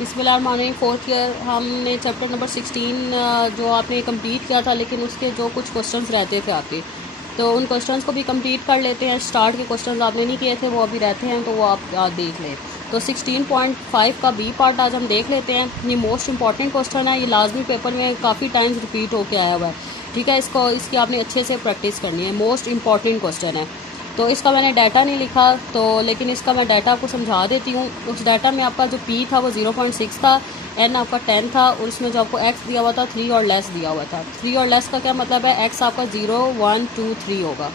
बिस्मिल्लाहिर्रहमानिर्रहीम। Fourth year हमने chapter number 16 जो आपने कंप्लीट किया था, लेकिन उसके जो कुछ क्वेश्चंस रहते थे आपके, तो उन क्वेश्चंस को भी कंप्लीट कर लेते हैं। स्टार्ट के क्वेश्चंस आपने नहीं किए थे, वो अभी रहते हैं, तो वो आप देख लें। तो 16.5 का बी पार्ट आज हम देख लेते हैं। ये मोस्ट इंपॉर्टेंट क्वेश्चन है, ये लाजमी पेपर में काफ़ी टाइम्स रिपीट होकर आया हुआ है। ठीक है, इसकी आपने अच्छे से प्रैक्टिस करनी है। मोस्ट इंपॉर्टेंट क्वेश्चन है। तो इसका मैंने डाटा नहीं लिखा, तो लेकिन इसका मैं डाटा आपको समझा देती हूँ। उस डाटा में आपका जो पी था वो 0.6 था, एन आपका 10 था, और उसमें जो आपको एक्स दिया हुआ था 3 और लेस दिया हुआ था। 3 और लेस का क्या मतलब है, एक्स आपका 0 1 2 3 होगा।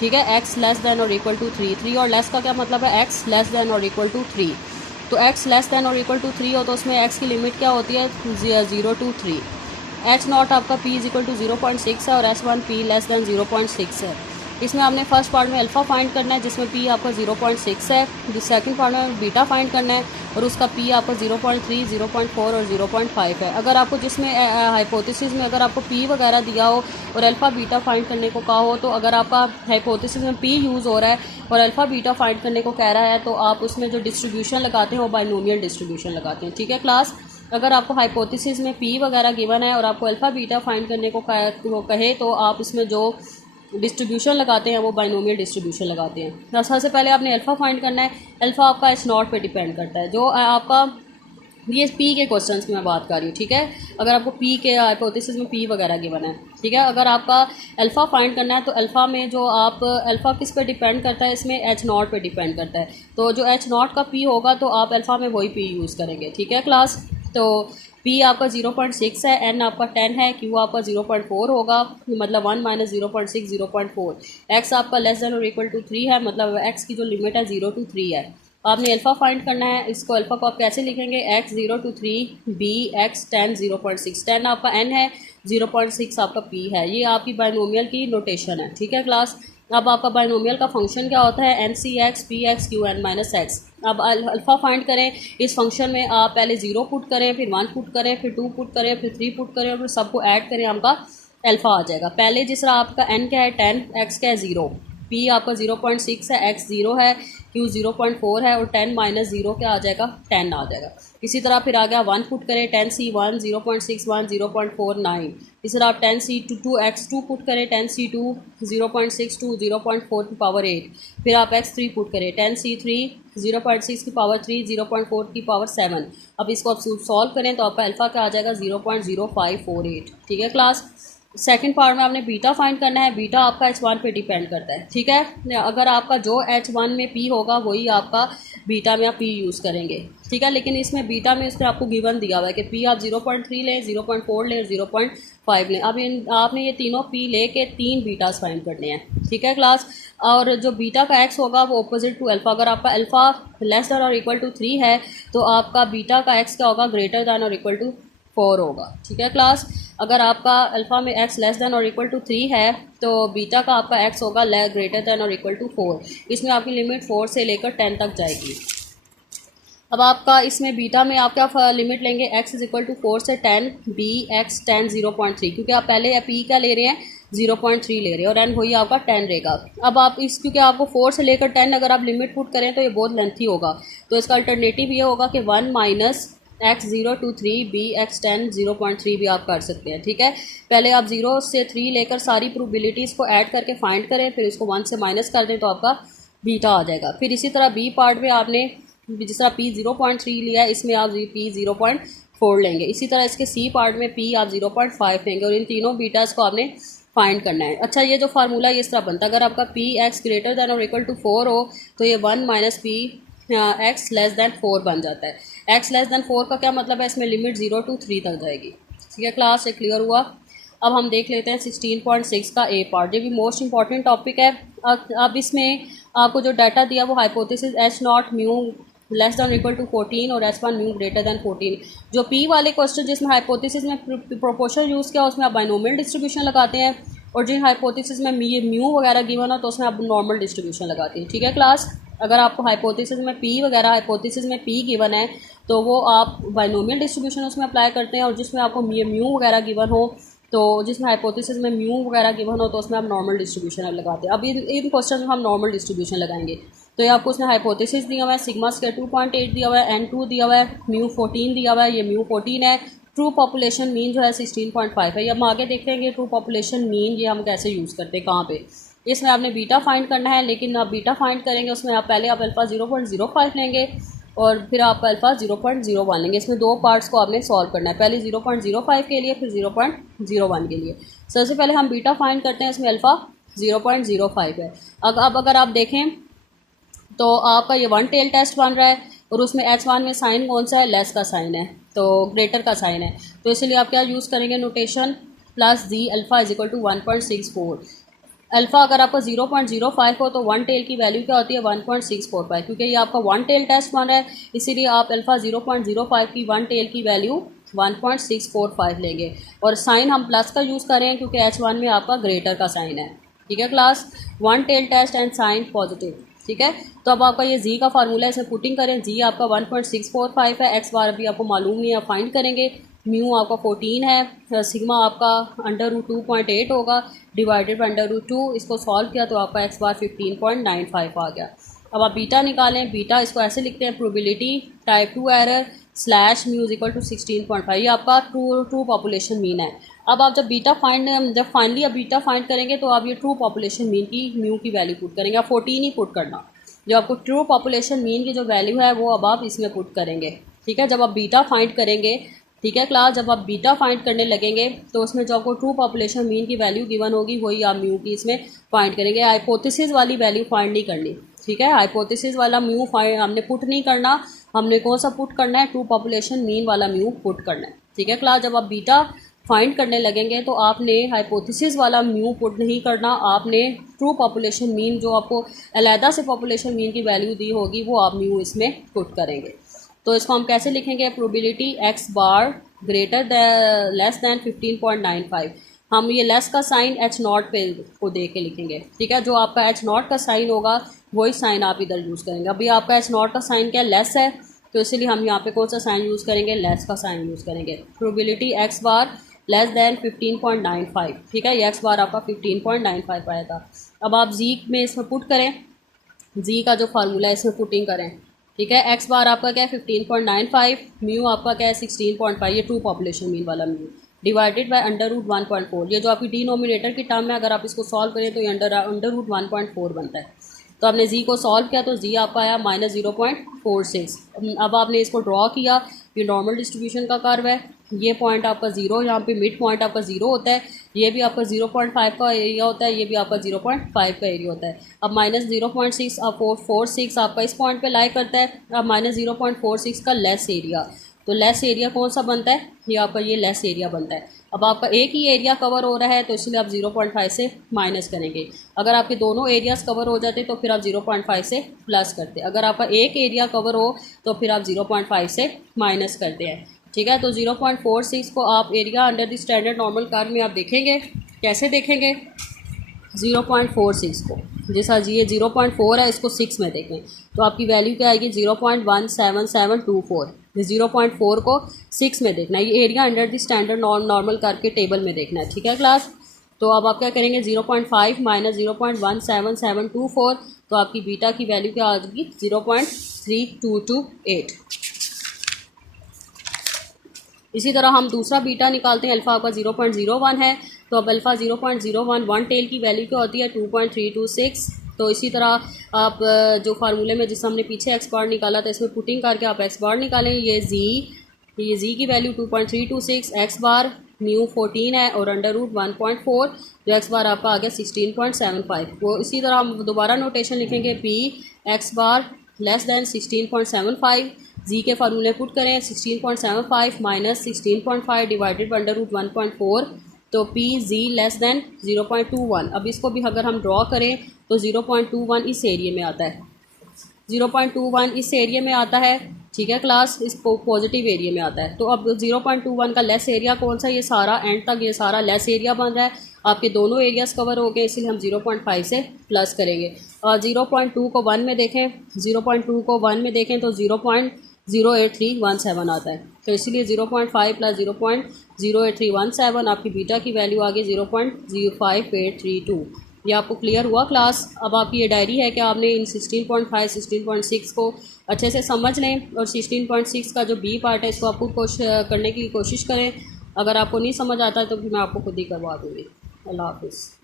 ठीक है, एक्स लेस दैन और इक्वल टू 3। 3 और लेस का क्या मतलब है, एक्स लेस दैन और इक्वल टू 3। तो एक्स लेस दैन और इक्वल टू 3 हो तो उसमें एक्स की लिमिट क्या होती है, 0 to 3। एच नॉट आपका पी इज इक्वल टू 0.6 है, और H one P less than 0.6 है। इसमें आपने फर्स्ट पार्ट में अल्फ़ा फाइंड करना है, जिसमें पी आपका 0.6 है। जिस सेकंड पार्ट में बीटा फाइंड करना है, और उसका पी आपका 0.3, 0.4 और 0.5 है। अगर आपको जिसमें हाइपोथेसिस में अगर आपको पी वगैरह दिया हो और अल्फ़ा बीटा फाइंड करने को कहा हो, तो अगर आपका हाइपोथेसिस में पी यूज़ हो रहा है और अल्फ़ा बीटा फाइंड करने को कह रहा है, तो आप उसमें जो डिस्ट्रीब्यूशन लगाते हैं वो बाइनोमियल डिस्ट्रीब्यूशन लगाते हैं। ठीक है क्लास, अगर आपको हाइपोथेसिस में पी वगैरह गिवन है और आपको अल्फ़ा बीटा फाइंड करने को कहे, तो आप इसमें जो डिस्ट्रीब्यूशन लगाते हैं वो बाइनोमियल डिस्ट्रीब्यूशन लगाते हैं। तो सबसे पहले आपने अल्फ़ा फाइंड करना है। अल्फ़ा आपका एच नॉट पे डिपेंड करता है, जो आपका ये पी के क्वेश्चंस की मैं बात कर रही हूँ। ठीक है, अगर आपको पी के हाइपोथेसिस में पी वगैरह गिवन है, ठीक है, अगर आपका अल्फ़ा फाइंड करना है, तो अल्फ़ा में जो आप अल्फ़ा किस पे डिपेंड करता है, इसमें एच नॉट पे डिपेंड करता है। तो जो एच नॉट का पी होगा, तो आप अल्फ़ा में वही पी यूज़ करेंगे। ठीक है क्लास, तो पी आपका 0.6 है, एन आपका 10 है, क्यू आपका 0.4 होगा, मतलब 1 माइनस 0.6 0.4। एक्स आपका लेस देन और इक्वल टू 3 है, मतलब एक्स की जो लिमिट है 0 to 3 है। आपने अल्फ़ा फाइंड करना है। इसको अल्फ़ा को आप कैसे लिखेंगे, एक्स 0 to 3 बी एक्स 10 0.6। 10 आपका एन है, 0.6 आपका पी है। ये आपकी बाइनोमियल की नोटेशन है। ठीक है क्लास, अब आपका बाइनोमियल का फंक्शन क्या होता है, N C X P X Q N minus X. अब अल्फ़ा फाइंड करें, इस फंक्शन में आप पहले 0 पुट करें, फिर 1 पुट करें, फिर 2 पुट करें, फिर 3 पुट करें, और फिर सबको ऐड करें, आपका अल्फ़ा आ जाएगा। पहले जिस तरह आपका एन क्या है 10, एक्स क्या है 0, पी आपका 0.6 है, एक्स 0 है, क्यू 0.4 है, और 10 माइनस 0 क्या आ जाएगा, 10 आ जाएगा। इसी तरह फिर आ गया 1 पुट करें, 10 सी 1 0.61 0.49। इस तरह आप 10 सी 2 एक्स 2 पुट करें, 10 सी 2 0.62 0.4 की पावर 8। फिर आप एक्स 3 पुट करें, 10 सी 3 0.6 की पावर 3 0.4 की पावर 7। अब इसको आप सॉल्व करें तो आपका अल्फ़ा क्या आ जाएगा, 0.0548। ठीक है क्लास, सेकंड पार्ट में आपने बीटा फाइंड करना है। बीटा आपका H1 पे डिपेंड करता है। ठीक है, अगर आपका जो H1 में P होगा वही आपका बीटा में आप P यूज़ करेंगे। ठीक है, लेकिन इसमें बीटा में इसने आपको गिवन दिया हुआ है कि P आप 0.3 लें, 0.4 लें, 0.5 लें। अब आपने ये तीनों P ले के 3 बीटास फाइंड करने हैं। ठीक है क्लास, और जो बीटा का एक्स होगा वो अपोजिट टू अल्फ़ा। अगर आपका अल्फ़ा लेस दैन और इक्वल टू 3 है, तो आपका बीटा का एक्स क्या होगा, ग्रेटर दैन और इक्वल टू 4 होगा। ठीक है क्लास, अगर आपका अल्फ़ा में x लेस दैन और इक्वल टू 3 है, तो बीटा का आपका x होगा ग्रेटर दैन और इक्वल टू 4। इसमें आपकी लिमिट 4 से लेकर 10 तक जाएगी। अब आपका इसमें बीटा में आप क्या लिमिट लेंगे, x इज इक्वल टू 4 से 10 बी एक्स 10 0.3, क्योंकि आप पहले पी क्या ले रहे हैं, 0.3 ले रहे हैं, और एन वही आपका 10 रहेगा। अब आप क्योंकि आपको 4 से लेकर 10 अगर आप लिमिट पुट करें तो ये बहुत लेंथी होगा, तो इसका अल्टरनेटिव ये होगा कि 1 minus X 0 to 3 B X 10 0.3 भी आप कर सकते हैं। ठीक है, पहले आप 0 से 3 लेकर सारी प्रोबेबिलिटीज़ को ऐड करके फाइंड करें, फिर इसको 1 से माइनस कर दें तो आपका बीटा आ जाएगा। फिर इसी तरह बी पार्ट में आपने जिस तरह पी 0.3 लिया है, इसमें आप पी 0.4 लेंगे। इसी तरह इसके सी पार्ट में पी आप 0.5 लेंगे, और इन तीनों बीटास को आपने फाइंड करना है। अच्छा, ये जो फार्मूला है इस तरह बनता है, अगर आपका पी एक्स ग्रेटर दैन और इक्वल टू 4 हो, तो ये 1 minus P x less than 4 बन जाता है। एक्स लेस दैन 4 का क्या मतलब है, इसमें लिमिट 0 to 3 तक जाएगी। ठीक है क्लास, ये क्लियर हुआ। अब हम देख लेते हैं 16.6 का ए पार्ट, ये भी मोस्ट इंपॉर्टेंट टॉपिक है। अब इसमें आपको जो डाटा दिया वो hypothesis H not mu less than equal to 14 और H one mu greater than 14। जो पी वाले क्वेश्चन जिसमें हाइपोथेसिस में प्रोपोर्शन यूज़ किया उसमें आप बाइनोमियल डिस्ट्रीब्यूशन लगाते हैं, और जिन हाइपोथेसिस में म्यू वगैरह गिवन हो तो उसमें आप नॉर्मल डिस्ट्रीब्यूशन लगाते हैं। ठीक है क्लास, अगर आपको हाइपोथेसिस में पी वगैरह हाइपोथेसिस में पी गिवन है तो वो आप बाइनोमियल डिस्ट्रीब्यूशन उसमें अप्लाई करते हैं, और जिसमें आपको म्यू वगैरह गिवन हो, तो जिसमें हाइपोथेसिस में म्यू वगैरह गिवन हो तो उसमें आप नॉर्मल डिस्ट्रीब्यूशन लगाते हैं। अब इन क्वेश्चन में हम नॉर्मल डिस्ट्रीब्यूशन लगाएंगे। तो ये आपको उसने हाइपोथेसिस दिया हुआ है, सिग्मा स्क्वायर 2.8 दिया हुआ है, n2 दिया हुआ है, म्यू 14 दिया हुआ है, ये म्यू 14 है। ट्रू पॉपुलेशन मीन जो है 16.5 है। ये हम आगे देखेंगे ट्रू पॉपुलेशन मीन ये हम कैसे यूज़ करते हैं, कहाँ पे। इसमें आपने बीटा फाइंड करना है, लेकिन आप बीटा फाइंड करेंगे उसमें आप पहले आप अल्फ़ा 0.05 लेंगे और फिर आप अल्फ़ा 0.01 लेंगे। इसमें दो पार्ट्स को आपने सॉल्व करना है, पहले 0.05 के लिए फिर 0.01 के लिए। सबसे पहले हम बीटा फाइंड करते हैं, इसमें अल्फ़ा 0.05 है। अब अगर आप देखें तो आपका ये वन टेल टेस्ट बन रहा है और उसमें H1 में साइन कौन सा है, लेस का साइन है, तो ग्रेटर का साइन है। तो इसलिए आप क्या यूज़ करेंगे, notation plus G alpha is equal to 1.64। Alpha अगर आपका 0.05 हो तो वन टेल की वैल्यू क्या होती है, 1.645। क्योंकि ये आपका वन टेल टेस्ट बन रहा है, इसीलिए आप अल्फ़ा 0.05 की वन टेल की वैल्यू 1.645 लेंगे। और साइन हम प्लस का यूज़ करें क्योंकि H1 में आपका ग्रेटर का साइन है। ठीक है class, one tail test and sign positive. ठीक है, तो अब आपका ये जी का फार्मूला है, इसमें पुटिंग करें। जी आपका 1.645 है, एक्स बार अभी आपको मालूम नहीं है, फाइंड करेंगे। म्यू आपका 14 है, सिग्मा आपका √2.8 होगा डिवाइडेड बाई √2। इसको सॉल्व किया तो आपका एक्स बार 15.95 आ गया। अब आप बीटा निकालें, बीटा इसको ऐसे लिखते हैं, probability type 2 error slash mu is equal to 16.5। ये आपका ट्रू पॉपुलेशन मीन है। अब आप जब फाइनली आप बीटा फाइंड करेंगे तो आप ये ट्रू पॉपुलेशन मीन की म्यू की वैल्यू पुट करेंगे। आप 14 ही पुट करना, जो आपको ट्रू पॉपुलेशन मीन की जो वैल्यू है वो अब आप इसमें पुट करेंगे। ठीक है, जब आप बीटा फाइंड करेंगे, ठीक है क्लास, जब आप बीटा फाइंड करने लगेंगे तो उसमें जो आपको ट्रू पॉपुलेशन मीन की वैल्यू गिवन होगी वही आप म्यू की इसमें फाइंड करेंगे। हाइपोथेसिस वाली वैल्यू फाइंड नहीं करनी। ठीक है, हाइपोथेसिस वाला म्यू हमने पुट नहीं करना, हमने कौन सा पुट करना है, ट्रू पॉपुलेशन मीन वाला म्यू पुट करना है। ठीक है क्लास, जब आप बीटा फाइंड करने लगेंगे तो आपने हाइपोथेसिस वाला म्यू पुट नहीं करना, आपने ट्रू पॉपुलेशन मीन जो आपको अलहदा से पॉपुलेशन मीन की वैल्यू दी होगी वो आप म्यू इसमें पुट करेंगे। तो इसको हम कैसे लिखेंगे, प्रोबेबिलिटी एक्स बार ग्रेटर लेस दैन 15.95। हम ये लेस का साइन H0 पे को दे के लिखेंगे। ठीक है, जो आपका H0 का साइन होगा वही साइन आप इधर यूज़ करेंगे। अभी आपका H0 का साइन क्या, लेस है, तो इसलिए हम यहाँ पे कौन सा साइन यूज़ करेंगे, लेस का साइन यूज़ करेंगे। प्रोबेबिलिटी एक्स बार लेस दैन 15.95। ठीक है, ये एक्स बार आपका 15.95 आएगा। अब आप जी में इसमें पुट करें, जी का जो फार्मूला है इसमें पुटिंग करें। ठीक है, एक्स बार आपका क्या है 15.95, म्यू आपका क्या है 16.5, ये ट्रू पॉपुलेशन मीन वाला म्यू डिवाइडेड बाय √1.4। ये जो आपकी डिनोमिनेटर की टर्म है, अगर आप इसको सॉल्व करें तो ये √1.4 बनता है। तो आपने जी को सॉल्व किया तो जी आपका आया -0.46। अब आपने इसको ड्रॉ किया, ये नॉर्मल डिस्ट्रीब्यूशन का कर्व है, ये पॉइंट आपका 0, यहाँ पे मिड पॉइंट आपका 0 होता है, ये भी आपका 0.5 का एरिया होता है, ये भी आपका 0.5 का एरिया होता है। अब -0.6 अब 46 आपका इस पॉइंट पे लाई करता है। अब -0.46 का लेस एरिया, तो लेस एरिया कौन सा बनता है, ये आपका ये लेस एरिया बनता है। अब आपका एक ही एरिया कवर हो रहा है तो इसलिए आप 0.5 से माइनस करेंगे। अगर आपके दोनों एरियाज़ कवर हो जाते तो फिर आप 0.5 से प्लस करते। अगर आपका एक एरिया कवर हो तो फिर आप 0.5 से माइनस करते हैं। ठीक है, तो 0.46 को आप area under the standard normal curve में आप देखेंगे, कैसे देखेंगे 0.46 को, जैसा जी ये 0.4 है, इसको 6 में देखें तो आपकी वैल्यू क्या आएगी 0.17724। 0.4 को 6 में देखना है, ये area under the standard normal curve के टेबल में देखना है। ठीक है क्लास, तो अब आप क्या करेंगे 0.5 माइनस 0.17724, तो आपकी बीटा की वैल्यू क्या आ जाएगी 0.3228। इसी तरह हम दूसरा बीटा निकालते हैं, अल्फ़ा आपका 0.01 है, तो अब अल्फ़ा 0.01 वन टेल की वैल्यू क्या होती है 2.326। तो इसी तरह आप जो फार्मूले में जिस हमने पीछे एक्स बार निकाला था इसमें पुटिंग करके आप एक्स बार निकालें। ये जी की वैल्यू 2.326, एक्स बार म्यू 14 है और √1.4, जो एक्स बार आपका आ गया 16.75। वो इसी तरह हम दोबारा नोटेशन लिखेंगे, पी एक्स बार लेस दैन 16.75, जी के फार्मूले पुट करें 16.75 माइनस 16.5 डिवाइडेड बाई √1.4, तो पी जी लेस दैन 0.21। अब इसको भी अगर हम ड्रॉ करें तो 0.21 इस एरिया में आता है, 0.21 इस एरिया में आता है। ठीक है क्लास, इस पॉजिटिव एरिया में आता है। तो अब 0.21 का लेस एरिया कौन सा, ये सारा एंड तक ये सारा लेस एरिया बन रहा है। आपके दोनों एरियाज़ कवर हो गए, इसलिए हम 0.5 से प्लस करेंगे। और 0.2 को 1 में देखें, 0.2 को 1 में देखें तो 0.08317 आता है। तो इसलिए 0.5 प्लस 0.08317 आपकी बीटा की वैल्यू आ गई 0.05832। ये आपको क्लियर हुआ क्लास। अब आपकी ये डायरी है कि आपने इन 16.5 16.6 को अच्छे से समझ लें और 16.6 का जो बी पार्ट है इसको आप खुद करने की कोशिश करें। अगर आपको नहीं समझ आता है तो फिर मैं आपको खुद ही करवा दूँगी। अल्लाह हाफ़िज़।